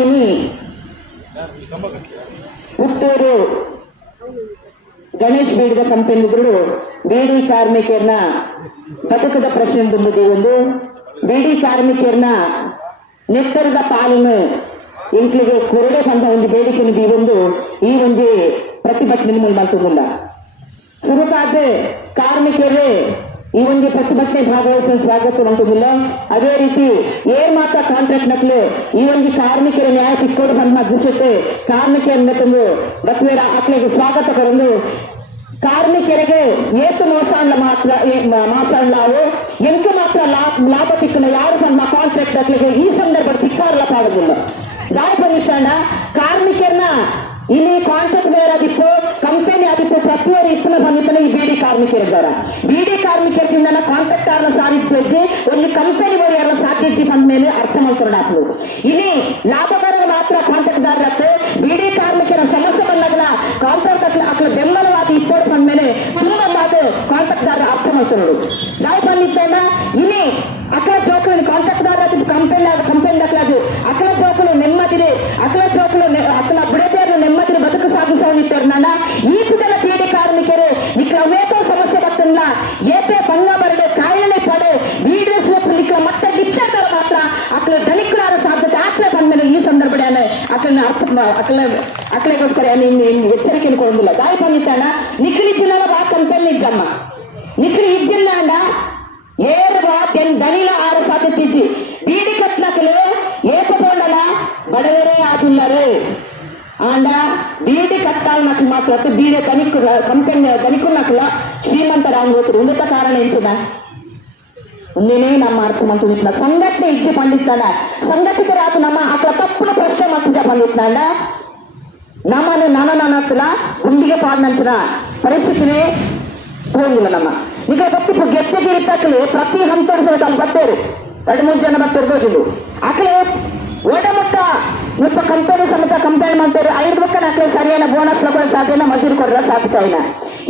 ಇನಿ ಪುತ್ತೂರು ಗಣೇಶ್ ಬೀಡಿದ ಕಂಪನಿಗಳು ಬೀಡಿ. ಕಾರ್ಮಿಕರನ್ನ ಬದುಕದ ಪ್ರಶ್ನೆ ತುಂಬುದು ಒಂದು. ಬೀಡಿ ಕಾರ್ಮಿಕರನ್ನ ನೆತ್ತರದ ಪಾಲನ್ನು ಇಂಟ್ಲಿಗೆ ಕೊರಡೆ ಬಂದ ಒಂದು ಬೇಡಿಕೆಯನ್ನು ಈ ಒಂದು ಈ ಒಂದು ಪ್ರತಿಭಟನೆ ಮೂಲ ಮಲ್ತದಿಲ್ಲ ಸುರುಕಾದ ಕಾರ್ಮಿಕರೇ ಈ ಒಂದು ಪ್ರತಿಭಟನೆ ಭಾಗವಹಿಸುವ ಸ್ವಾಗತ ಅಂತಿಲ್ಲ ಅದೇ ರೀತಿ ಏರ್ ಮಾತ್ರ ಕಾಂಟ್ರಾಕ್ಟ್ ನಕಲು ಈ ಒಂದು ಕಾರ್ಮಿಕರ ನ್ಯಾಯ ಸಿಕ್ಕೋದು ಬಂದ ಅಧ್ಯಕ್ಷತೆ ಕಾರ್ಮಿಕರನ್ನ ತಂದು ಬತ್ವೇರ ಆಕಳಿಗೆ ಸ್ವಾಗತ ಕರೆಂದು ಕಾರ್ಮಿಕರಿಗೆ ಏತು ಮೋಸ ಅಲ್ಲ ಮಾತ್ರ ಮಾಸ ಅಲ್ಲ ಅವು? ಎಂಕೆ ಮಾತ್ರ ಲಾಭ ತಿಕ್ಕನ ಯಾರು ಬಂದ ಕಾಂಟ್ರಾಕ್ಟ್ ನಕಲಿಗೆ ಈ ಸಂದರ್ಭ ಸಿಕ್ಕಾರಲ್ಲ ಕಾಡೋದಿಲ್ಲ ದಾಯ ಬಂದಿತ್ತಣ್ಣ ಕಾರ್ಮಿಕರನ್ನ ಇಲ್ಲಿ ಕಾಂಟ್ರಾಕ್ಟ್ ಬೇರೆ ಆಗಿತ್ತು ಕಂಪನಿ ಆಗಿತ್ತು ಸಚಿವರು ಇಷ್ಟನ ಬಂದಿತ್ತಲ್ಲ ಈ ಬಿಡಿ ಕಾರ್ಮಿಕರಿದ್ದಾರೆ. ಬಿಡಿ ಕಾರ್ಮಿಕರಿಂದ ಕಾಂಟ್ರಾಕ್ಟ್ ಆರ್ಲ ಸಾಧಿಸಿ ಒಂದು ಕಂಪನಿ ಬರೀ ಎಲ್ಲ ಸಾಧ್ಯತೆ ಬಂದ ಮೇಲೆ ಅರ್ಥ ಮಾಡ್ಕೊಂಡು ಹಾಕಲು ಇಲ್ಲಿ ಲಾಭಕರ ಮಾತ್ರ ಕಾಂಟ್ರಾಕ್ಟ್ ಬಿಡಿ ಬೀಡಿ ಕಾರ್ಮಿಕರ ಸಮಸ್ಯೆ ಬಂದಾಗಲ ಕಾಂಟ್ರಾಕ್ಟ್ ಹಾಕಲ ಹಾಕಲ ಬೆಂಬಲವಾದ ಇಪ್ಪತ್ತು ಬಂದ ಮೇಲೆ ತುಂಬಾ ಮಾತು ಕಾಂಟ್ರಾಕ್ಟ್ ದಾರ ಅರ್ಥ ಮಾಡ್ಕೊಂಡು ದಾಯ ಬಂದಿತ್ತಣ್ಣ ಇಲ್ಲಿ ಅಕಲ ಜೋಕುಲು ಕಾಂಟ್ರಾಕ್ಟ್ ದಾರ ಕಂಪನಿ ಕಂಪನಿ ದಾಖಲಾದು ಅಕಲ ಜೋಕುಲು ನೆಮ್ಮದಿದೆ ಅಕಲ ಜೋಕುಲು ನೆ- ಅಕಲ ಬುಡದೇರು ನೆಮ್ಮದಿನ ಬದುಕು ಸಾಗಿಸೋದಿದ್ದಾರೆ ನನ್ನ ಈ ಸಲ ಪೀಡಿ ಕಾರ್ಮಿಕರು ನಿಕ್ಕ ವೇತನ ಸಮಸ್ಯೆ ಸಂದರ್ಭದಲ್ಲಿ ಅಕ್ಕಳನ್ನ ಅರ್ಥ ಅಕ್ಕಳ ಅಕ್ಕಳಿಗೋಸ್ಕರ ನಿನ್ನ ಎಚ್ಚರಿಕೆ ಕೊಡೋದಿಲ್ಲ ದಾಯಿ ಬಂದಿತ್ತಣ್ಣ ನಿಖಿಲಿ ಚಿಲ್ಲರ ಬಾ ಕಂಪೆಲ್ ಇದ್ದಮ್ಮ ನಿಖಿಲಿ ಇದ್ದಿಲ್ಲ ಅಂಡ ಏರ್ ಬಾ ತೆನ್ ದನಿಲ ಆರ ಸಾಧ್ಯತಿದ್ದಿ ಬೀಡಿ ಕಟ್ನಕಲೆ ಏಕಪೋಂಡಲ ಬಡವರೇ ಆದುಲ್ಲರು ಆಂಡ ಬೀಡಿ ಕಟ್ಟಾಲ್ నాకు మాత్రం బీడే కనుక్కున్న కనుక్కున్నకుల శ్రీమంత రాంగోతుడు ఉండట కారణం ఏంటిదా ಉಂದಿನೇ ನಮ್ಮ ಅರ್ಪ ಮಂತ ನಿಪ್ನ ಸಂಗತಿ ಇಜ್ಜಿ ಪಂದಿತ್ ತಾನ ಸಂಗತಿ ನಮ್ಮ ಅಕ್ಲ ತಪ್ಪುನ ಪ್ರಶ್ನೆ ಮಾತು ಬಂದಿತ್ನಗ ನಮ್ಮನ್ ನಾನ ನಾನ ಆತುಲ ಹುಂಬಿಗೆ ಪಾನ್ ಅಂಚನ ಪರಿಸ್ಥಿತಿಲೆ ತೋರುಲ್ಲ ನಮ್ಮ. ಗಿತ್ತೆ ಗಿರಿತ್ತ ಅಕ್ಲೆ ಪ್ರತಿ ಹಂತೊಡಿ ಸಮೇತ ನಮ್ಮ ಬತ್ತೆರ್ ರಡ್ ಮೂರ್ ಜನ ಬತ್ತೆರ್ ಬೊರ್ಡುಡು ಅಕ್ಲೆ ಒಟ್ಟ ಮುತ್ತ ಸಮೇತ ಕಂಪೇರ್ ಮತೆರ್ ಐದು ಮಕ್ಕನ ಅಕ್ಲೆ ಸರಿಯಾನ ಬೋನಸ್ ನಕೊಂಡ ಸಾಧ್ಯನ ಮದಿರು ಕೊರ್ರೆ ಸಾಕು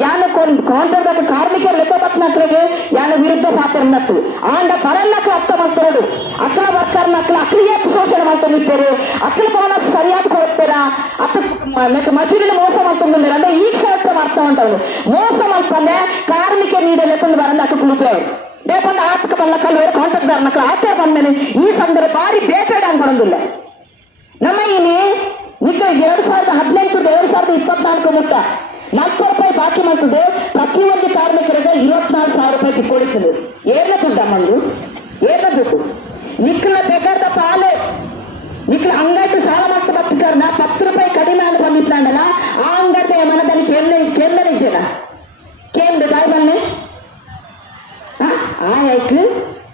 ಯಾನು ಕಾಂಟ್ರಾಕ್ಟ್ ಕಾರ್ಮಿಕರ ಲೆಕ್ಕ ಬತ್ನಕ್ಲೆಗೆ ಯಾನು ವಿರುದ್ಧ ಪಾತ್ರ ನತ್ತು ಆಂಡ ಬರಲ್ಲಕ್ಕ ಅರ್ಥ ಮಾಡ್ತಾರೋಡು ಅಕ್ಕಲ ವರ್ಕರ್ ನಕ್ಕಲ ಅಕ್ಕಲಿಗೆ ಶೋಷಣೆ ಮಾಡ್ಕೊಂಡು ನಿಂತೇರು? ಅಕ್ಕಲ ಬೋನಸ್ ಸರಿಯಾದ ಕೊಡ್ತೀರಾ ಅತ್ತ ಮಜೂರಿನ ಮೋಸ ಮಾಡ್ಕೊಂಡು ಅಂದ್ರೆ ಈ ಕ್ಷೇತ್ರ ಮಾಡ್ತಾ ಉಂಟವನು. ಮೋಸ ಮಾಡ್ಕೊಂಡೆ ಕಾರ್ಮಿಕ ನೀಡಲೆಕ್ಕೊಂಡು ಬರಂದ ಅಕ್ಕ ಕುಳಿತೇವೆ ರೇಪಂದ ಆರ್ಥಿಕ ಬಲ್ಲ ಬೇರೆ ಕಾಂಟ್ರಾಕ್ಟ್ದಾರ ಮಕ್ಕಳು ಆಚಾರ ಬಂದ್ಮೇಲೆ ಈ ಸಂದರ್ಭ ಬಾರಿ ಬೇಜಾಡ ಅನ್ಕೊಳೋದಿಲ್ಲ ನಮ್ಮ ಇಲ್ಲಿ ನಿಕ್ಕ ಎರಡ್ ಸಾವಿರದ ಹದಿನೆಂಟು, ಎರಡ್ ಸಾವಿರದ ಇಪ್ಪತ್ನಾಲ್ಕು ಮುಟ್ಟ ನಾಲ್ಕು ರೂಪಾಯಿ ಬಾಕಿ ಮಾಡ್ತಿದೆ ಪ್ರತಿಯೊಂದು ಕಾರ್ಮಿಕರಿಗೆ ಇಪ್ಪತ್ನಾಲ್ಕು ಸಾವಿರ ರೂಪಾಯಿ ತಿಕ್ಕೊಳಿತದೆ ಏನ ದುಡ್ಡಮ್ಮಂದು ಏನ ದುಡ್ಡು ನಿಕ್ಕಲ ಬೇಕಾದ ಪಾಲೆ ನಿಕ್ಕಲ ಅಂಗಡಿ ಸಾಲ ಮಾಡ್ತಾ ಬರ್ತಿದ್ದಾರನ ಹತ್ತು ರೂಪಾಯಿ ಕಡಿಮೆ ಅಂತ ಬಂದಿದ್ದಾಂಡಲ್ಲ ಆ ಅಂಗಡಿ ಮನದಲ್ಲಿ ಕೇಂದ್ರ ಕೇಂದ್ರ ಇದ್ದೇನ ಕೇಂದ್ರ ದಾಯಿ ಬನ್ನಿ ఆయనకు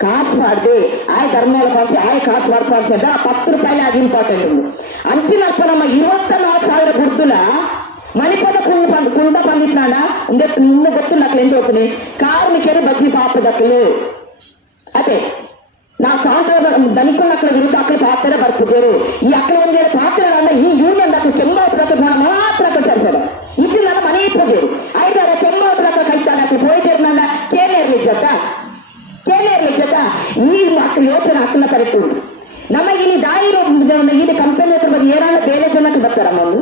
కాసు పడితే ఆయ ధర్మాలు పంపి ఆయ కాసు పడతాడు ఆ పత్తు రూపాయలు అది ఇంపార్టెంట్ ఉంది అంచినప్పుడు ನಮ್ಮ ಇವತ್ತ ನಾಲ್ಕು ಸಾವಿರ ಗುಡ್ದುಲ ಮಣಿಪದ ಕುಂಡ ಬಂದು ಕುಂಡ ಬಂದಿಟ್ನಾಡ ಮುಂದೆ ಮುಂದೆ ಗೊತ್ತು ನಕ್ಲು ಎಂತ ಹೋಗ್ತೀನಿ ಕಾರ್ಮಿಕರು ಬಜ್ಜಿ ಪಾಪದಕ್ಕಲು ಅದೇ ನಾ ಕಾಂಟ್ರ ದನಿಕೊಂಡು ಅಕ್ಕಳ ವಿರುದ್ಧ ಅಕ್ಕಳ ಪಾತ್ರ ಬರ್ತಿದ್ದೇರು ಈ ಅಕ್ಕಳ ಒಂದು ಪಾತ್ರಗಳನ್ನ ಈ ಯೂನಿಯನ್ ಅಕ್ಕ ಕೆಂಬಾಪದಕ್ಕೆ ಮಾತ್ರ ಕಚ್ಚಾಡ್ತಾರೆ ಇದು ನನ್ನ ಮನೆ ಇಪ್ಪದೇರು ಐದಾರ ಕೆಂಬಾಪದಕ್ಕ ಕೈತಾಡ ಹೋಯ್ತೇರು ನನ್ನ ಕೇನೆ ಇರ್ಲಿ ಜೊತ ಕೇನೆ ಇರ್ಲಿ ಜೊತ ಈ ಮಕ್ಕಳು ಯೋಚನೆ ಅಕ್ಕನ ಕರೆಕ್ಟ್ ಉಂಟು ನಮ್ಮ ಇಲ್ಲಿ ದಾಯಿರೋ ಇಲ್ಲಿ ಕಂಪನಿ ಹತ್ರ ಬಂದು ಏನಾಳ ಬೇರೆ ಜನಕ್ಕೆ ಬರ್ತಾರಮ್ಮ ಒಂದು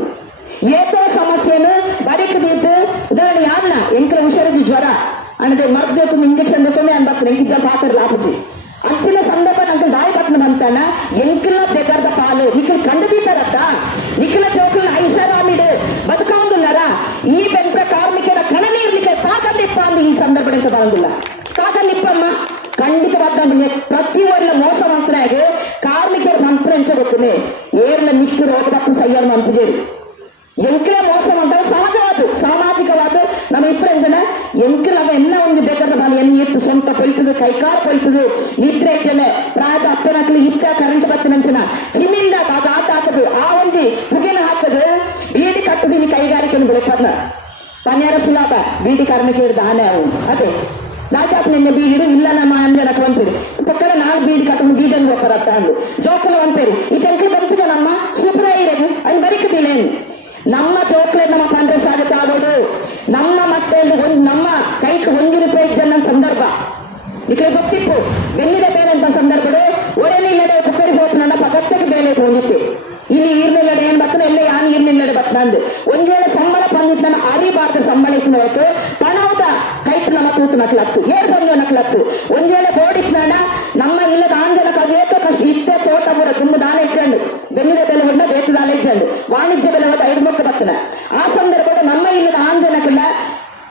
ಅನ್ನದೆ ಮರ್ಬೇಕು ಇಂಜೆಕ್ಷನ್ ಅನ್ಬೇಕು ಎಂಕಿದ್ದ ಪಾತ್ರ ಲಾಭಜಿ ಅಂಚಿನ ಸಂದರ್ಭ ನಂಗೆ ದಾಯಿ ಪಟ್ನ ಬಂತಾನ ಎಂಕಿಲ್ಲ ಬೇಕಾದ ಪಾಲು. ನಿಖಿಲ್ ಕಂಡು ಬೀತಾರತ್ತ ನಿಖಿಲ ಚೌಕಲ್ ಐಷಾರಾಮಿಡು ಬದುಕಾಂದುಲ್ಲಾರ ಈ ಬೆಂಕ ಕಾರ್ಮಿಕರ ಕಣನೆ ಇರ್ಲಿಕ್ಕೆ ತಾಕತ್ತಿಪ್ಪ ಅಂದು ಈ ಸಂದರ್ಭ ಅಂತ ಬರಂಗಿಲ್ಲ. ತಾಕಲ್ಲಿಪ್ಪಮ್ಮ ಖಂಡಿತವಾದ ಪ್ರತಿಯೊಂದು ಮೋಸ ಮಂತ್ರಾಗೆ ಕಾರ್ಮಿಕರ ಮಂತ್ರ ಎಂಚ ಗೊತ್ತೇ ಏರ್ಲ ನಿಕ್ಕು ರೋಗ ಬತ್ತು ಸಯ್ಯರ್ ಮಂತ್ರಿಜೇರು ಎಂಕಲ ಮೋಸ ಮಾಡ್ತಾರೆ ಸಹಜವಾದ ಸಾಮಾಜಿಕವಾದ ನಮ್ಮ ಇಬ್ಬರಿಂದ ಎಂಕಲ ಅವ ಎಲ್ಲ ಒಂದು ಬೇಕಾದ ಬಾಲಿ ಎಲ್ಲಿ ಇತ್ತು ಸ್ವಂತ ಪೊಯ್ತದೆ ಕೈಕಾಲು ಪೊಯ್ತದೆ ನಿದ್ರೆ ಐತಲೆ ಪ್ರಾಯದ ಅಪ್ಪನಕ್ಲಿ ಇತ್ತ ಕರೆಂಟ್ ಬತ್ತಿನಂಚಿನ ಚಿಮ್ಮಿಂದ ಅದು ಆಟ ಹಾಕದು. ಆ ಒಂಜಿ ಹುಗಿನ ಹಾಕದು. ಬೀಡಿ ಕಟ್ಟದಿನಿ ಕೈಗಾರಿಕೆಯನ್ನು ಬೆಳೆಪದ್ನ. ಪನ್ಯಾರ ಸುಲಾಭ ಬೀಡಿ ಕಾರ್ಮಿಕರು ದಾನೆ ಅವು. ಅದೇ. ನಾಟಾಪ್ ನಿನ್ನೆ ಬೀಡಿಡು ಇಲ್ಲ ನಮ್ಮ ಅಂಜನಕ್ಕೆ ಬಂತೀರಿ ಪಕ್ಕದ ನಾಲ್ಕು ಬೀಡಿ ಕಟ್ಟನ್ನು ಬೀಜನ್ ಹೋಗ್ತಾರತ್ತ ಅಂದು. ಜೋಕಲ ಅಂತೀರಿ ಟೆಂಕಲ್ ಬರ್ತದೆ ನಮ್ಮ ಸೂಪರ ಇರೋದು ಅಲ್ಲಿ ನಮ್ಮ ಜೋಕ್ಲೆ ನಮ್ಮ ಪಂದ್ರೆ ಸಾಧ್ಯತೆ ಆಗೋದು. ನಮ್ಮ ಮತ್ತೆ ಒಂದು ನಮ್ಮ ಕೈಗೆ ಒಂದು ರೂಪಾಯಿ ಜನ ಸಂದರ್ಭ. ಇದಕ್ಕೆ ಗೊತ್ತಿತ್ತು ಬೆನ್ನಿದ ಬೇರೆ ಸಂದರ್ಭಗಳು. ಸಂದರ್ಭಗಳು ಇಲ್ಲದೆ ಕುಕ್ಕರಿ ಹೋಗಿ ನನ್ನ ಬೇಲೆ ಹೋಗಿತ್ತು. ನಂದು ಒಂದ್ ವೇಳೆ ಸಂಬಳ ಬಂದಿದ್ದ ಅರಿಬಾರ್ದು ಸಂಬಳ ಇತ್ತು ಹೊರತು ಪಣವದ ಕೈಟ್ ನಮ್ಮ ತೂತು ನಕ್ಲತ್ತು. ಏಳು ಬಂದು ನಕ್ಲತ್ತು. ಒಂದ್ ವೇಳೆ ನಮ್ಮ ಇಲ್ಲದ ಆಂಜನ ಕವೇತ ಕಷ್ಟ ಇತ್ತೆ ತೋಟ ಬುಡ ತುಂಬ ದಾಲ ಇಟ್ಕೊಂಡು ಬೆನ್ನಿನ ಬೆಲೆ ಹೊಂಡ ಬೇತು ದಾಲ ಇಟ್ಕೊಂಡು ವಾಣಿಜ್ಯ ಬೆಲೆ ಹೊತ್ತ ಐದು ಬತ್ತನ. ಆ ಸಂದರ್ಭದಲ್ಲಿ ನಮ್ಮ ಇಲ್ಲದ ಆಂಜನಕಲ್ಲ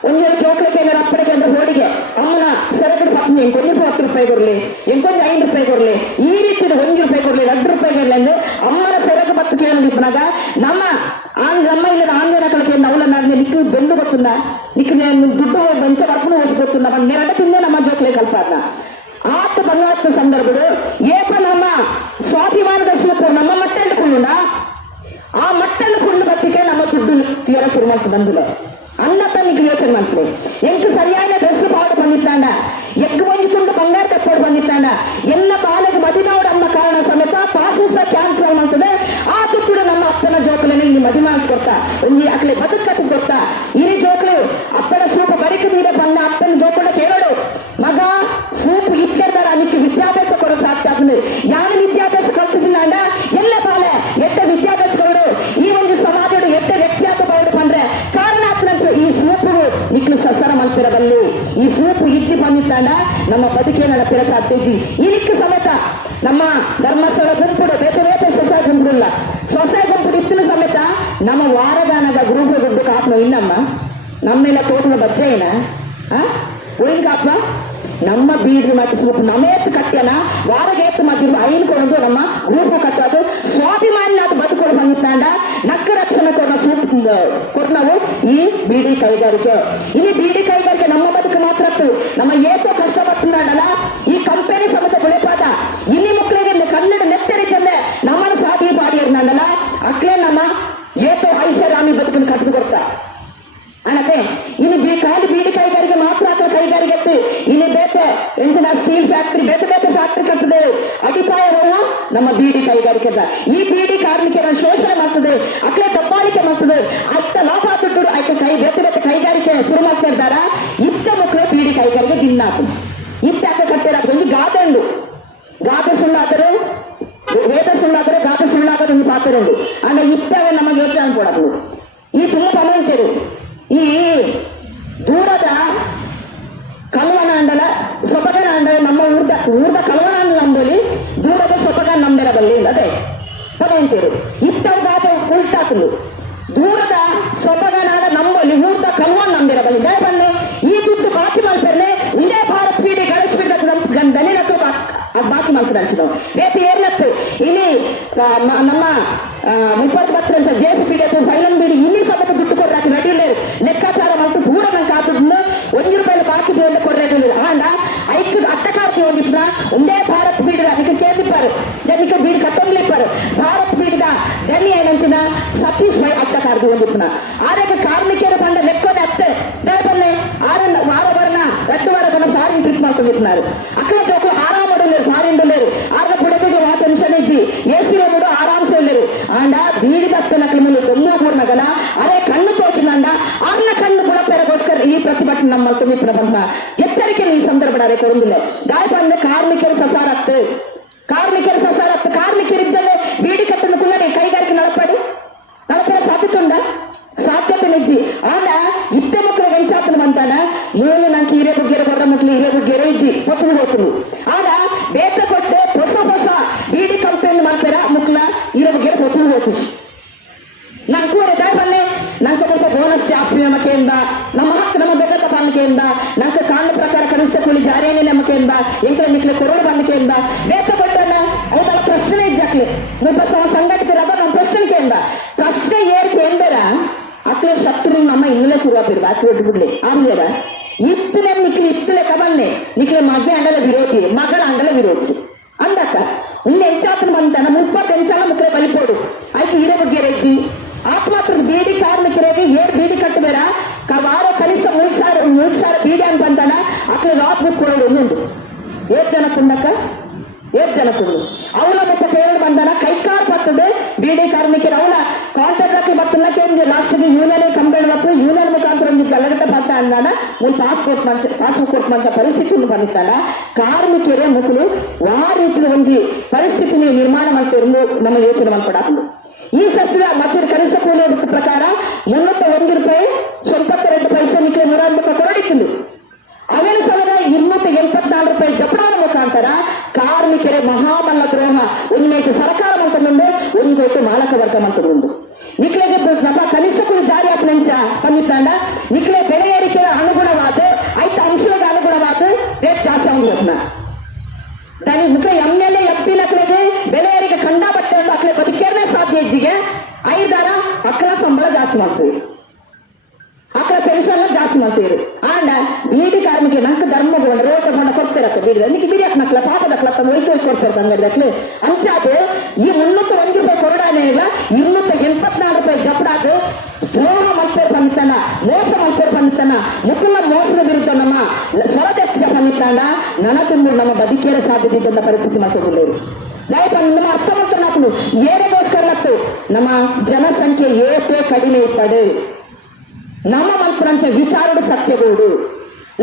ಒಂದ್ ವೇಳೆ ಚೋಕ್ಲಕ್ಕೆ ಅಪ್ಪಡಿಗೆ ಅಂದ್ರೆ ಹೋಳಿಗೆ. ಅಮ್ಮನ ಸರಕಡು ಹ್ಮ್ ಎಂಗೊಂದು ಹತ್ತು ರೂಪಾಯಿ ಕೊಡ್ಲಿ ಎಂಗೊಂದು ಐದು ರೂಪಾಯಿ ಕೊಡ್ಲಿ ಈ ರೀತಿ ಒಂದು ರೂಪಾಯಿ ಕೊಡ್ಲಿ ಎರಡು ರೂಪಾಯಿ ಕೊಡ್ಲಿ ಅಂದ್ರೆ ಅಮ್ಮನ ಸೆರಗ ಬತ್ತು ಕೇಳೋದಿಪ್ಪನಾಗ ನಮ್ಮ ಆಂಗ್ಲಮ್ಮ ಇಲ್ಲದ ಆಂಗ್ಲ ಕಳಕೆ ನವಲ ನಾಡ್ನೆ ನಿಕ್ಕು ಬೆಂದು ಗೊತ್ತುಂದ ನಿಕ್ಕು ದುಡ್ಡು ಬಂಚ ವರ್ಕೊಂಡು ಓದಿಸ್ಕೊತ್ತು ನಮ್ಮ ನೆರಡ ತಿಂದೇ ನಮ್ಮ ಜೋಕ್ಲೆ ಕಲ್ಪಾದ್ನ ಆತ ಬಂಗಾತ್ಮ ಸಂದರ್ಭಗಳು ಏಪ ನಮ್ಮ ಸ್ವಾಭಿಮಾನ ದರ್ಶನ ನಮ್ಮ ಮಟ್ಟ ಹಿಡ್ಕೊಂಡ ಆ ಮಟ್ಟ ಹಿಡ್ಕೊಂಡು ಬತ್ತಿಕೆ ನಮ್ಮ ದುಡ್ಡು ತೀರ ಶುರು ಮಾಡ್ತು ಬಂದಿಲ್ಲ ಅನ್ನ ತನ್ನ ಯೋಚನೆ ಮಾಡ್ತೀವಿ ಹೆಂಗ್ ಸರಿಯಾದ ಅಪ್ಪನ ಜೋಕಲನೆ ಇಲ್ಲಿ ಮದಿ ಕೊಡ್ತಾ, ಒಂಜಿ ಅಕ್ಲೆ ಬದುಕಟ್ಟು ಕೊಡ್ತಾ, ಇರಿ ಜೋಕಲು, ಅಪ್ಪನ ಸೂಪ ಬರಿಕ ನೀರೆ ಬಂದ ಅಪ್ಪನ ಜೋಕುಡ ಕೇಳೋಡು. ಮಗ, ಸೂಪ್ ಇಟ್ಟಿರ್ತಾರ ನಿಕ್ಕೆ ವಿದ್ಯಾಭ್ಯಾಸ ಕೊಡೋ ಸಾಧ್ಯ ಯಾರು ವಿದ್ಯಾಭ್ಯಾಸ ಕಲ್ತಿದ್ದಿಲ್ಲ ಅಂಡ ಎಲ್ಲ ಬಾಲೆ, ಎಟ್ಟ ವಿದ್ಯಾಭ್ಯಾಸ ಕೊಡು ಈ ಒಂದು ಸಮಾಜದ ಎಟ್ಟ ವ್ಯಕ್ತಿಯಾತ ಬಯಲು ಪಂಡ್ರೆ ಕಾರಣ ನಂತರ ಈ ಸೂಪು ನಿಕ್ಲು ಸಸರ ಮಲ್ಪಿರಬಲ್ಲಿ. ಈ ಸೂಪು ಇಜ್ಜಿ ಬಂದಿತ್ತಾಂಡ ನಮ್ಮ ಬದುಕೇ ನಡಪಿರ ಸಾಧ್ಯಜಿ ಈ ನಿಕ್ಕು ಸಮೇತ ನಮ್ಮ ಧರ್ಮಸ್ಥಳ ಗುಂಪುಡು, ಬೇತೆ ಬೇತೆ ಗುಂಪುಡು ಇತ್ತಿನ ಸಮೇತ ನಮ್ಮ ವಾರದಾನದ ಗ್ರೂಪ್ ದುಡ್ಡು ಕಾಪ್ನ ಇಲ್ಲಮ್ಮ? ನಮ್ಮೆಲ್ಲ ತೋಟದ ಬಜ್ಜೆ ಏನ? ಒಯ್ನ್ ಕಾಪ್ನ? ನಮ್ಮ ಬೀದಿ ಸ್ವಲ್ಪ ನಮೇತ್ ಕಟ್ಟ್ಯನ ವಾರಗೇತ್ ಐನ್ ಕೊಡೋದು ನಮ್ಮ ರೂಪ ಕಟ್ಟೋದು ಸ್ವಾಭಿಮಾನಿ ಅದು ಬದುಕೊಂಡು ಬಂದಿತ್ತಾಂಡ ನಕ್ಕ ರಕ್ಷಣೆ ಕೊಡೋ ಸೂಪ್ ಕೊಡ್ನವು ಈ ಬೀಡಿ ಕೈಗಾರಿಕೆ. ಇಲ್ಲಿ ಬೀಡಿ ಕೈಗಾರಿಕೆ ನಮ್ಮ ಬದುಕು ಮಾತ್ರ. ನಮ್ಮ ಏತೋ ಕಷ್ಟಪಟ್ಟುಂಡಲ್ಲ ಈ ಕಂಪನಿ ಸಮೇತ ಬೆಳೆಪಾದ ಇಲ್ಲಿ ಮಕ್ಕಳಿಗೆ ಕನ್ನಡ ನೆತ್ತರಿಕೆ ನಮ್ಮನ್ನು ಸಾಧಿ ಬಾಡಿ ಇರ್ನಲ್ಲ ಅಕ್ಲೇ ನಮ್ಮ ಏತೋ ಐಷಾರಾಮಿ ಬದುಕನ್ನು ಕಟ್ಟಿದು ಕೊಡ್ತಾ ಅಣತೆ ಇನ್ನು ಬಿ ಖಾಲಿ ಬೀಡಿ ಕೈಗಾರಿಕೆ ಮಾತ್ರ ಅಥವಾ ಕೈಗಾರಿಕೆ ಇಲ್ಲಿ ಬೇತೆ ಎಂಜಿನ ಸ್ಟೀಲ್ ಫ್ಯಾಕ್ಟರಿ, ಬೇತೆ ಬೇತೆ ಫ್ಯಾಕ್ಟರಿ ಕಟ್ಟದೇವು ಅಡಿಪಾಯವನ್ನ ನಮ್ಮ ಬೀಡಿ ಕೈಗಾರಿಕೆ ಈ ಬೀಡಿ ಕಾರ್ಮಿಕರ ಶೋಷಣೆ ಮಾಡ್ತದೆ ಅಕ್ಲೆ ದಬ್ಬಾಳಿಕೆ ಮಾಡ್ತದೆ. ಅತ್ತ ಲಾಭ ಆಯ್ಕೆ ಕೈ ಬೇತೆ ಬೇತೆ ಕೈಗಾರಿಕೆ ಶುರು ಮಾಡ್ತಾ ಇದ್ದಾರ. ಇತ್ತ ಮಕ್ಕಳು ಬೀಡಿ ಕೈಗಾರಿಕೆ ದಿನ್ನಾತು ಇತ್ತ ಅಕ್ಕ ಕಟ್ಟಿರ ಒಂದು ಗಾದಂಡು ಗಾದೆ ಸುಳ್ಳಾದರೆ, ವೇದ ಸುಳ್ಳಾದರೆ ಗಾದೆ ಸುಳ್ಳಾದರೆ ಉಂಡು ಅಂದ್ರೆ ಇಷ್ಟವೇ ನಮಗೆ ಯೋಚನೆ ಅನ್ಕೊಡದು ಈ ತುಂಬ ಪಮಂತರು ಈ ದೂರದ ಕಲ್ವನ ಅಂಡಲ ಸೊಬಗನ ಅಂಡಲ ನಮ್ಮ ಊರ್ದ ಊರ್ದ ಕಲ್ವನ ನಂಬಲಿ ದೂರದ ಸೊಬಗ ನಂಬೆರಬಲ್ಲಿ ಅದೇ. ಪಮಂತರು ಇತ್ತವಗಾತ ಉಲ್ಟಾತಲು ದೂರದ ಸೊಬಗನಾದ ನಂಬಲಿ ಊರ್ದ ಕಲ್ವನ್ ನಂಬಿರಬಲ್ಲಿ ದಯಬಲ್ಲಿ ಈ ದುಡ್ಡು ಬಾಕಿ ಮಲ್ಪರ್ನೆ ಇಂದೇ ಭಾರತ್ ಪೀಡಿ ಗಣೇಶ್ ದಲಿನತ್ತು ಅದು ಬಾಕಿ ಮಾತಾಡ್ಸಿದ ಬೇತಿ ಏರ್ಲತ್ತು ಇಲ್ಲಿ ನಮ್ಮ ಮುಪ್ಪತ್ತು ಪತ್ರಂತ ಜೇಪಿ ಪೀಡಿಯತ್ತು ಫೈಲಂ ಬೀಡಿ ಇಲ್ಲಿ ಸಮೇತ ದುಡ್ಡು ಕೊಡ್ರಾಕಿ ನಡೀಲೇರು ಲೆಕ್ಕಾಚಾರ ಮಾಡ್ತು ದೂರ ನಂಗೆ ಕಾದುಡ್ನು ಒಂದು ರೂಪಾಯಿ ಬಾಕಿ ದೇವನ್ನ ಕೊಡ್ರೇನು ಆಂಡ ಐದು ಅಟ್ಟಕಾರ್ತಿ ಹೋಗಿದ್ನ ಒಂದೇ ಭಾರತ್ ಬೀಡಿದ ಅದಕ್ಕೆ ಕೇಳಿಪ್ಪಾರು ಜನಕ್ಕೆ ಬೀಡಿ ಕತ್ತಂಬ್ಲಿಪ್ಪಾರು ಭಾರತ್ ಬೀಡಿದ ಜನಿ ಏನಂಚಿನ ಸತೀಶ್ ಭೈ ಅಟ್ಟಕಾರ್ತಿ ಹೋಗಿದ್ನ ಆರೋಗ್ಯ ಕಾರ್ಮಿಕರ ಬಂದ ಲೆಕ್ಕದ ಅತ್ತೆ ದೇವಲ್ಲೇ ಆರ ವಾರ ವಾರನ ಎರಡು ವಾರ ಜನ ಸಾರಿ ಟ್ರೀಟ್ ಮಾಡ್ಕೊಂಡಿರ್ತಾರೆ ಅಕ್ಕ ಜೋಕು ಆರಾಮ ಮಾಡಲೇರು ಫಾರಿನ್ ಡಲೇರು ಆಗ ಬುಡದಿಗೆ ವಾ ಟೆನ್ಷನ್ ಇಜ್ಜಿ ಎಸಿ ರೂಮುಡು ಆರಾಮ್ಸೆ ಉಳ್ಳೇರು ಆಂಡ ಬೀಡಿ ಬತ್ತನ ಕ್ರಿಮಿನಲ್ ತುಂಬ ಪೂರ್ಣಗಲ ಅರೆ ಕಣ್ಣು ತೋಚಿನಂಡ ಆರ್ನ ಕಣ್ಣು ಬುಡಪೆರಗೋಸ್ಕರ ಈ ಪ್ರತಿಭಟನೆ ನಮ್ಮ ತುಮಿತ್ರ ಬಂದ ಎಚ್ಚರಿಕೆ ಈ ಸಂದರ್ಭ ಅರೆ ಕೊಡುದಿಲ್ಲ ಗಾಯ ಬಂದ ಕಾರ್ಮಿಕರು ಸಸಾರತ್ತು ಕಾರ್ಮಿಕರು ಸಸಾರತ್ತು ಕಾರ್ಮಿಕರಿದ್ದಲ್ಲೇ ಬೀಡಿ ಕಟ್ಟನ್ನು ಕುಳ್ಳನೆ ಕೈಗಾರಿಕೆ ನಳಪಡಿ ನಳಪಡ ಸಾಧ್ಯತುಂಡ ಸಾಧ್ಯತೆ ನಿಜ್ಜಿ ಆಂಡ ಇತ್ತೆ ಮಕ್ಕಳಿಗೆ ಎಂಚಾತನ ಬಂತಾನ ಮೂಲು ನಂಗೆ ಹಿರೇ ಬುಗ್ಗೆರೆ ಬರ ಮಕ್ಕಳು ಹಿರೇ ಜಾರಿಯಲ್ಲಿ ನಮ್ಮಕೆಯಿಂದ ಎಂಕಲ ನಿಕ್ಲೆ ಕೊರೋಡ ಪಾಲಿಕೆಯಿಂದ ಬೇಕ ಕೊಟ್ಟಲ್ಲ ಅವಳ ಪ್ರಶ್ನೆ ಇಜ್ಜಾಕ್ಲಿ ಮುಪ್ಪ ಸಮ ಸಂಘಟಿತರಾದ ನಮ್ಮ ಪ್ರಶ್ನೆಯಿಂದ ಪ್ರಶ್ನೆ ಏರ್ಕೆ ಎಂದರ ಅಕ್ಲೆ ಶತ್ರು ನಮ್ಮ ಇಲ್ಲೇ ಶುರುವಾಗ್ತಿರು ಬಾಕಿ ಒಟ್ಟು ಬಿಡ್ಲಿ ಆಮೇಲೆ ಇತ್ತಲೆ ನಿಕ್ಲಿ ಇತ್ತಲೆ ಕಬಲ್ಲೆ ನಿಕ್ಲೆ ಮಗ ಅಂಡಲ ವಿರೋಧಿ ಮಗಳ ಅಂಡಲ ವಿರೋಧಿ ಅಂದಕ್ಕ ಉಂಡೆ ಎಂಚಾತನ ಬಂತಾನ ಮುಪ್ಪತ್ತು ಎಂಚಾಲ ಮುಕ್ಕಲೆ ಬಲಿಪೋಡು ಆಯ್ತು ಹೀರೋ ಬಗ್ಗೆ ರೇಜಿ ಆತ್ಮಾತ್ರ ಬೀಡಿ ಕಾರ್ಮಿಕರಿಗೆ ಏರ್ ಬೀಡಿ ಕಟ್ಟಬೇಡ? ವಾರ ಕನಿಷ್ಠ ಮೂರು ಸಾವಿರ ಮೂರು ಸಾವಿರ ಬೀಡಿ ಅಂತ ಬಂದಾನ ಅಕ್ಲೆ ಲಾಟ್ ಬುಕ್ ಕೊಡೋದು ಒಂದುಂಟು ಏಟ್ ಜನ ಕುಂಡಕ್ಕ? ಏಟ್ ಜನ ಕುಂಡು. ಅವಳ ಮತ್ತೆ ಕೇಳಿ ಬಂದಾನ ಕೈಕಾರ್ ಬರ್ತದೆ ಬೀಡಿ ಕಾರ್ಮಿಕರು. ಅವಳ ಕಾಂಟ್ರಾಕ್ಟ್ ಬರ್ತಲ್ಲ ಕೇಂದ್ರ ಲಾಸ್ಟ್ಗೆ ಯೂನಿಯನ್ ಕಂಪೇರ್ ಮತ್ತು ಯೂನಿಯನ್ ಮುಖಾಂತರ ಒಂದು ಗಲಗಟ ಬರ್ತಾ ಅಂದಾನ ಒಂದು ಪಾಸ್ಪೋರ್ಟ್ ಮಂಚ ಪಾಸ್ಪೋರ್ಟ್ ಮಂತ ಪರಿಸ್ಥಿತಿ ಬಂದಿತ್ತಲ್ಲ. ಕಾರ್ಮಿಕರೇ ಮಕ್ಕಳು ಆ ರೀತಿಯ ಒಂದು ಪರಿಸ್ಥಿತಿ ನಿರ್ಮಾಣ ಮಾಡ್ತಿರೋ ನಮ್ಮ ಯೋಚನೆ ಮಾಡ್ಕೊಡಾಕೊಂಡು. ಈ ಸತ್ಯದ ಮತ್ತೆ ಕನಿಷ್ಠ ಕೂಲಿ ಪ್ರಕಾರ ಮುನ್ನೂತ್ತ ಒಂದು ರೂಪಾಯಿ ಎಂಬತ್ತೆರಡು ಪೈಸನಿಗೆ ನೂರ ಮುಖ ಕೊರಡಿತು ಅವೆಲ್ಲ ಸಾವಿರ ಇನ್ನೂತ್ತ ಎಂಬತ್ನಾಲ್ಕು ರೂಪಾಯಿ ಜಪಡಾದ ಮುಖಾಂತರ ಕಾರ್ಮಿಕರೇ ಮಹಾಮಲ್ಲ ದ್ರೋಹ. ಉನ್ಮೇಕೆ ಸರ್ಕಾರ ಮಂತ ಮುಂದೆ ಒಂದು ಮಾಲಕ ವರ್ಗ ಮಂತ ಮುಂದೆ ಇಕ್ಕಲಿಗೆ ನಮ್ಮ ಕನಿಷ್ಠ ಕೂಲಿ ಜಾರಿ ಹಾಕಿನ ಪಂದಿತ್ತಾಂಡ ಮಾಡ್ತೀವಿ ಆಂಡ ಕಾರ್ಮಿಕ ನಂಕ ಧರ್ಮ ಗೊಂಡ ರೋಟ ಗೊಂಡ ಕೊಡ್ತಿರತ್ತೆ ಬೀಡಿ ನಿಕ್ಕೆ ಬೀಡಿ ಮಕ್ಕಳ ಪಾಪದ ಕ್ಲಪ್ಪ ಒಯ್ತು ಒಯ್ತು ಕೊಡ್ತಾರೆ ಅಂಗಡಿ ಅಂಚಾದ, ಈ ಮುನ್ನೂತ್ತ ಒಂದು ರೂಪಾಯಿ ಕೊರಡಾನೆ ಇಲ್ಲ, ಇನ್ನೂತ್ತ ಎಂಬತ್ನಾಲ್ಕು ರೂಪಾಯಿ ಜಪಡಾದು ದ್ರೋಹ ಮಲ್ಪೇರ್ ಬಂದಿತ್ತಾನ ಮೋಸ ಮಲ್ಪೇರ್ ಬಂದಿತ್ತಾನ ಮುಖಲ ಮೋಸದ ವಿರುದ್ಧ ನಮ್ಮ ಸ್ವರದೆತ್ತಿಗೆ ಬಂದಿತ್ತಾನ ನನ ತುಂಬ ನಮ್ಮ ಬದುಕೇರ ಸಾಧ್ಯತೆ ಪರಿಸ್ಥಿತಿ ಮಾಡ್ಕೊಂಡಿಲ್ಲ ದಯಪಾಗಿ ನಮ್ಮ ಅರ್ಥ ಮಾಡ್ತಾರೆ ನಾವು ಏರಿಗೋಸ್ಕರ ನಮ್ಮ ಜನಸಂಖ್ಯೆ ಏಕೆ ಕಡಿಮೆ ಇರ್ತದೆ? ನಮ್ಮ ಮಲ್ಪರಂಚ ವಿಚಾರಡು ಸತ್ಯಗೋಡು.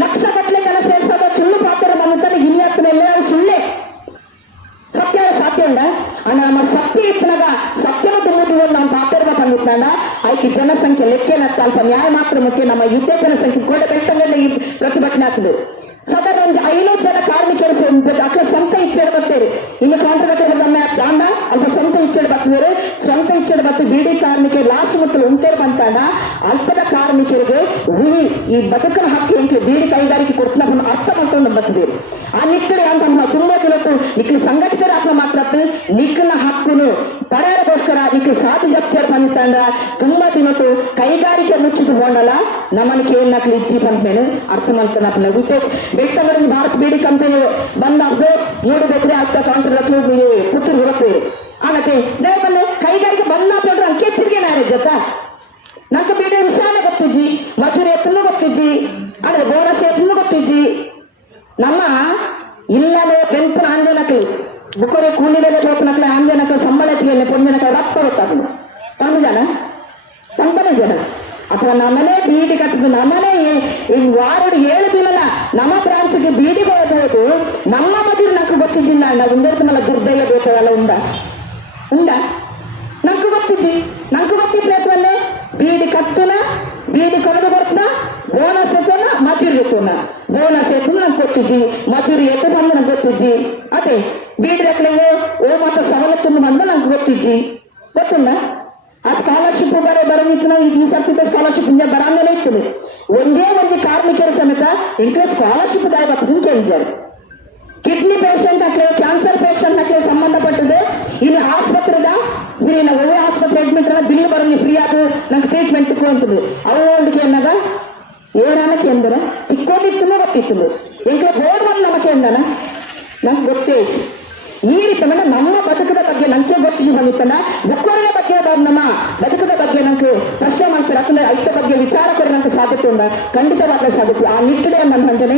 ಲಕ್ಷ ಗಟ್ಟಲೆ ಜನ ಸೇರ್ಸದ ಸುಳ್ಳು ಪಾತ್ರ ಬಂದಂತಾನೆ ಇನ್ಯಾತ್ನೆಲ್ಲ ಸುಳ್ಳೆ? ಸತ್ಯ ಸಾಧ್ಯ ಉಂಡ? ನಮ್ಮ ಸತ್ಯ ಇಪ್ಪನಾಗ ಸತ್ಯನ ತುಂಬುವುದು ನಮ್ಮ ಪಾತ್ರ ತಂದಿತ್ತಾಂಡ ಆಯ್ಕೆ ಜನಸಂಖ್ಯೆ ಲೆಕ್ಕೇನ ಸ್ವಲ್ಪ ನ್ಯಾಯ ಮಾತ್ರ ಮುಖ್ಯ. ನಮ್ಮ ಯುದ್ಧ ಜನಸಂಖ್ಯೆ ಕೂಡ ಬೆಟ್ಟಂಗಲ್ಲ ಈ ಪ್ರತಿಭಟನೆ ಆಗ್ತದೆ. ಸಾಧಾರಣ ಒಂದು ಐನೂರು ಜನ ಕಾರ್ಮಿಕರು ಅಕ್ಕ ಸ್ವಂತ ಇಚ್ಛೆ ಬರ್ತಾರೆ. ಇನ್ನು ಕಾಂಟ್ರಾಕ್ಟರ್ ನಮ್ಮ ದಾಂಡ ಅಲ್ಪ ಸ್ವಂತ ಇಚ್ಛೆ ಬರ್ತಿದ್ದಾರೆ ಸ್ವಂತ ಮತ್ತು ಬಿಡಿ ಕಾರ್ಮಿಕ ಲಾಸ್ಟ್ ಮತ್ತು ಉಂಟೇರು ಬಂತಾಣ ಅಲ್ಪದ ಕಾರ್ಮಿಕರಿಗೆ ಉಳಿ ಈ ಬದುಕನ ಹಕ್ಕು ಅಂತ ಬೀಡಿ ಕೈಗಾರಿಕೆ ಕೊಡ್ತಾನ ಅರ್ಥ ಮಾಡ್ಕೊಂಡು ಬರ್ತದೆ ಆ ನಿಟ್ಟಿನ ಅಂತ ನಮ್ಮ ತುಂಬಾ ಜನಕ್ಕೆ ನಿಕ್ಲಿ ಸಂಘಟಿಸರ ಆತ್ಮ ಮಾತ್ರ ನಿಕ್ಕಿನ ಹಕ್ಕುನು ಪರಾರಗೋಸ್ಕರ ಇಲ್ಲಿ ಸಾಧು ಜಪ್ತಿಯರ್ ಬಂತಂದ್ರ ತುಂಬಾ ದಿನಕ್ಕೂ ಕೈಗಾರಿಕೆ ಮುಚ್ಚಿದ್ದು ಹೋಗಲ್ಲ, ನಮ್ಮನ್ನು ಏನ್ ನಕ್ಲಿ ಬಂದ ಮೇಲೆ ಅರ್ಥ ಮಾಡ್ತಾನೆ ಅಪ್ಪ ನಗುತ್ತೆ. ಬೆಳ್ತಂಗಡಿ ಭಾರತ್ ಬೀಡಿ ಕಂಪನಿ ಬಂದಾಗ ನೋಡಬೇಕ್ರೆ ಅರ್ಥ ಕಾಂಟ್ರಾಕ್ಟ್ ಪುತ್ತೂರು ಬರುತ್ತೆ ಆಗತ್ತೆ. ದೇವಲ್ಲ ಕೈಗಾರಿಕೆ ಬಂದಾಗ್ಬಿಟ್ರೆ ಅಲ್ಲಿ ಕೆಚ್ಚರಿಗೆ ನಾಳೆ ಗೊತ್ತಾ? ನಂಗೆ ಬೇರೆ ವಿಷಾನ ಗೊತ್ತಿಜ್ಜಿ ಮಜೂರಿ ಎತ್ತಲು ಗೊತ್ತಿಜ್ಜಿ ಅಂದ್ರೆ ಬೋನಸ್ ಎತ್ತಲು ಗೊತ್ತಿಜ್ಜಿ ನಮ್ಮ ಇಲ್ಲದೆ ಪೆನ್ಪನ್ ಆಂಜನಕ್ಕೆ ಬುಕ್ಕರೆ ಕೂಲಿ ಬೆಲೆ ಬೋಪನಕ್ಕೆ ಆಂಜನಕ್ಕೆ ಸಂಬಳ ಎತ್ತಿಗೆಲ್ಲ ಪೊಂಜನಕ್ಕೆ ರಪ್ಪ ಗೊತ್ತಾಗದು ತಂದು ಜನ ತಂಪನೆ ಜನ ಅಥವಾ ನಮ್ಮನೆ ಬೀಡಿ ಕಟ್ಟದು ನಮ್ಮನೆ ಈ ವಾರಡು ಏಳು ದಿನಲ್ಲ ನಮ್ಮ ಬ್ರಾಂಚ್ಗೆ ಬೀಡಿ ಹೋಗೋದು ನಮ್ಮ ಮದುವೆ ನಂಗೆ ಗೊತ್ತಿದ್ದಿಲ್ಲ, ನಾವು ದುರ್ಬೈಲ ದುರ್ದೈವ ಬೇಕಾದಲ್ಲ ಉಂಡ. ಉಂಡ ನಂಗೆ ಗೊತ್ತಿದ್ದಿ, ನಂಗೆ ಗೊತ್ತಿದ್ರಲ್ಲೇ ಬೀಡಿ కత్తున ಬೀಡಿ ಕೊಡದು కొడుతున్నా ಬೋನಸ್ ಎತ್ತನ ಮಜೂರಿ ಎತ್ತುನ. ಬೋನಸ್ ಎತ್ತು ನಂಗೆ ಗೊತ್ತಿದ್ದಿ ಮಜೂರಿ ಎತ್ತು ಬಂದು ನಂಗೆ ಗೊತ್ತಿದ್ದಿ. ಅದೇ, ಬೀಡಿ ಲೆಕ್ಕಲೆಗೆ ಓ ಮತ್ತ ಸವಲತ್ತು ಬಂದು ನಂಗೆ ಗೊತ್ತಿದ್ದಿ. ಗೊತ್ತುಂಡ ಆ ಸ್ಕಾಲರ್ಶಿಪ್ ಬರೋ ಬರೋದಿತ್ತು ನಾವು ಈ ಸರ್ತಿದ್ದ ಸ್ಕಾಲರ್ಶಿಪ್ ಇಂದ ಬರಂಗಲೇ ಇತ್ತು. ಒಂದೇ ಒಂದು ಕಾರ್ಮಿಕರ ಸಮೇತ ಇಂಕ ಸ್ಕಾಲರ್ಶಿಪ್ ದಾಯ ಬರ್ತದೆ ಕೇಳಿದ್ದಾರೆ ಕಿಡ್ನಿ ಪೇಷಂಟ್ ಹಾಕಿ ಕ್ಯಾನ್ಸರ್ ಪೇಷಂಟ್ ಹಾಕಿ ಸಂಬಂಧಪಟ್ಟಿದೆ ಇಲ್ಲಿ ಆಸ್ಪತ್ರೆದ, ಇಲ್ಲಿ ನಾವು ಒಳ್ಳೆ ಆಸ್ಪತ್ರೆ ಅಡ್ಮಿಟ್ ಎಲ್ಲ ಬಿಲ್ ಬರೋದು ಫ್ರೀ ಆದ ನಂಗೆ ಟ್ರೀಟ್ಮೆಂಟ್ ಅಂತದ್ದು ಅವಳಿಗೆ ಅನ್ನಾಗ ಏನಕ್ಕೆ ಎಂದರೆ ಇಕ್ಕೊಂಡಿತ್ತು ಗೊತ್ತಿತ್ತು ಎಂಕ ಬೋರ್ಡ್ ಬಂದು ನಮಗೆ ಎಂದನ? ನಂಗೆ ಗೊತ್ತೇ. ಈ ರೀತಿ ಮೇಡಮ್ ನಮ್ಮ ಬದುಕದ ಬಗ್ಗೆ ನಂಗೆ ಗೊತ್ತಿಗೆ ಬಂದಿತ್ತಲ್ಲ. ಬುಕ್ಕೋರಿನ ಬಗ್ಗೆ ನಮ್ಮ ಬದುಕದ ಬಗ್ಗೆ ನಂಗೆ ಪ್ರಶ್ನೆ ಮಾಡ್ತಾರೆ. ಯಾಕಂದ್ರೆ ಐತ ಬಗ್ಗೆ ವಿಚಾರ ಕೊಡಿ ನಂಗೆ ಸಾಧ್ಯತೆ ಉಂಟ. ಖಂಡಿತವಾದ ಸಾಧ್ಯತೆ ಆ ನಿಟ್ಟಿನ ನನ್ನ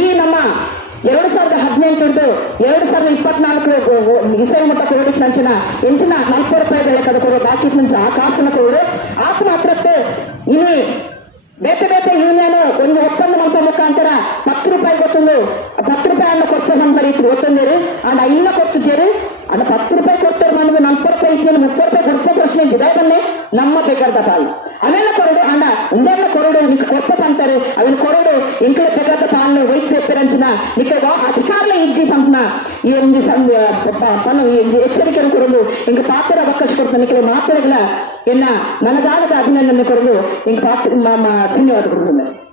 ಈ ನಮ್ಮ ಎರಡು ಸಾವಿರದ ಹದಿನೆಂಟರದ್ದು ಎರಡು ಸಾವಿರದ ಇಪ್ಪತ್ನಾಲ್ಕು ಇಸೈ ಮಟ್ಟ ಕೊಡೋದಕ್ಕೆ ನಂಚಿನ ಎಂಚಿನ ನಾಲ್ಕು ರೂಪಾಯಿ ಲೆಕ್ಕದ ಕೊಡೋ ಬಾಕಿ ಮುಂಚೆ ಆ ಕಾಸನ್ನು ಕೊಡು ಆತ ಮಾತ್ರಕ್ಕೆ ಇನಿ ಬೇತೆ ಬೇತೆ ಯೂನಿಯನ್ ಒಂದು ಒಪ್ಪಂದ ಮಂತ್ರ ಮುಖಾಂತರ ಹತ್ತು ರೂಪಾಯಿ ಗೊತ್ತೊಂದು ಹತ್ತು ರೂಪಾಯಿ ಅನ್ನ ಕೊಟ್ಟು ಬಂದ್ ಬರೀತು ಗೊತ್ತೊಂದೇರು? ಅನ್ನ ಇನ್ನ ಕೊಡ್ತಿದ್ದೀರಿ ಅನ್ನ ಹತ್ತು ರೂಪಾಯಿ ಕೊಡ್ತಾರೆ ನಮ್ಗೆ ನಲ್ವತ್ತು ರೂಪಾಯಿ ಇದ್ದೀನಿ ಮುಪ್ಪತ್ತು ರೂಪಾಯಿ ಕೊಡ್ತೇ ಪ್ರಶ್ನೆ ಗಿಡದಲ್ಲೇ ನಮ್ಮ ಬೇಕಾದ ಪಾಲು ಅವೆಲ್ಲ ಕೊರಡು ಅಣ್ಣ ಒಂದೆಲ್ಲ ಕೊರಡು ನಿಕ್ ಕೊಟ್ಟ ಅಂತಾರೆ ಅವನ್ ಕೊರಡು ಇಂಕಲೆ ಬೇಕಾದ ಪಾಲನೆ ವೈದ್ಯ ಪೆರಂಚಿನ ನಿಕ್ಕ ಅಧಿಕಾರಲ ಇಜ್ಜಿ ಪಂಪ್ನ ಈ ಒಂದು ಪನ್ನು ಈ ಎಚ್ಚರಿಕೆ ಕೊಡಲು ಇಂಕ ಪಾತ್ರ ಅವಕಾಶ ಕೊಡ್ತಾನೆ ನಿಕ್ಕಲೆ ಮಾತ್ರೆಗಳ ಎನ್ನ ಮನದಾಳದ ಅಭಿನಂದನೆ ಕೊಡಲು ಇಂಕ ಪಾತ್ರ ಧನ್ಯವಾದಗಳು